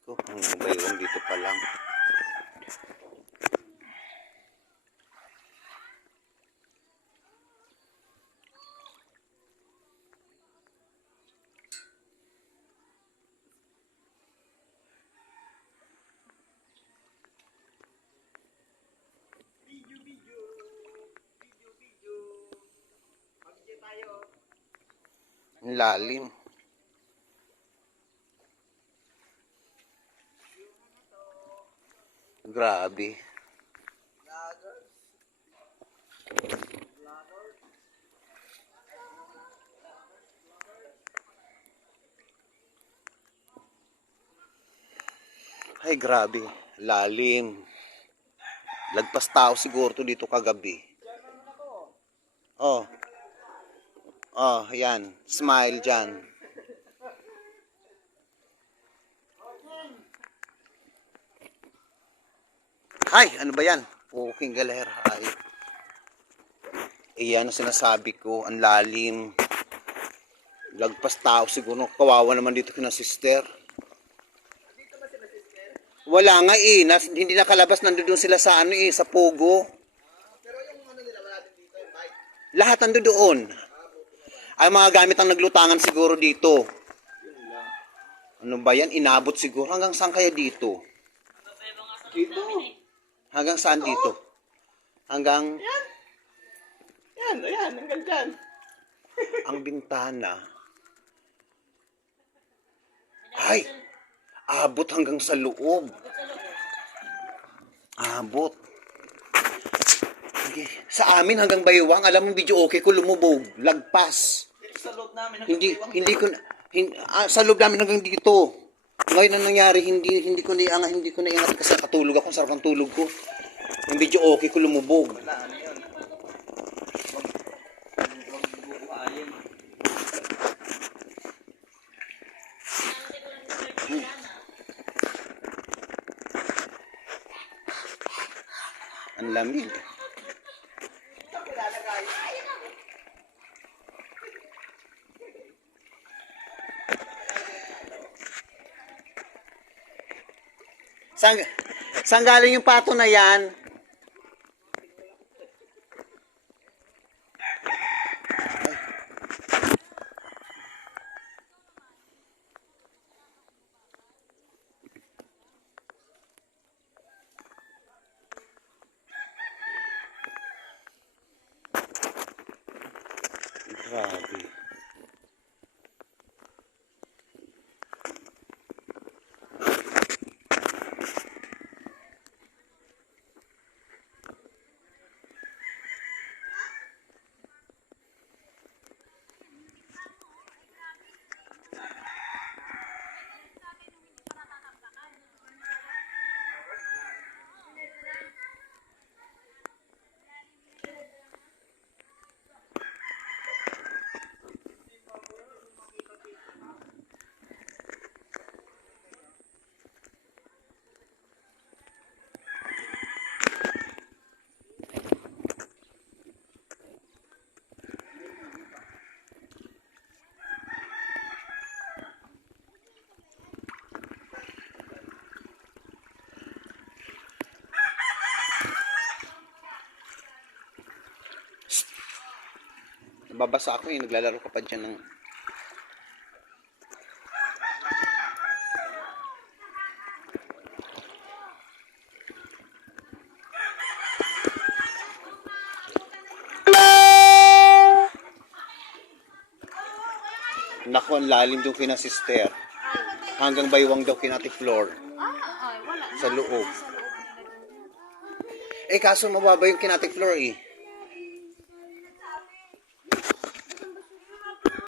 Ko, ang bayong dito pa lang. Ang lalim. Grabe. Ay, grabe. Lalim. Lagpas tao siguro to dito kagabi. Oh. Oh, yan. Smile dyan. Ay, ano ba yan? Puking galer. Ay. Iyan ang sinasabi ko. Ang lalim. Lagpas tao siguro. Kawawa naman dito kina sister. Wala nga eh. Hindi nakalabas. Nandoon sila sa ano eh. Sa Pogo. Pero yung ano nila wala din dito. Yung bike. Lahat nandoon. Ay mga gamit ang naglutangan siguro dito. Ano ba yan? Inabot siguro. Hanggang saan kaya dito? Dito. Hanggang saan dito? Hanggang... Yan. Hanggang dyan. Ang bintana. Ay! Abot hanggang sa loob. Abot. Okay. Sa amin hanggang baywang, alam mo video okay ko lumubog, lagpas. Sa loob namin hindi ko sa loob namin hanggang dito. Ngayon ang nangyari, hindi ko naiingat kasi katulog ako, sarap ang tulog ko. Yung video okay ko lumubog. Ang lamig. Saan galing yung pato na yan? Grabe. Babasa ako eh, naglalaro ka pa dyan ng... Naku, ang lalim doon kina sister. Hanggang baywang daw kina floor. Sa loob. Eh kaso mababa yung kinatik floor eh.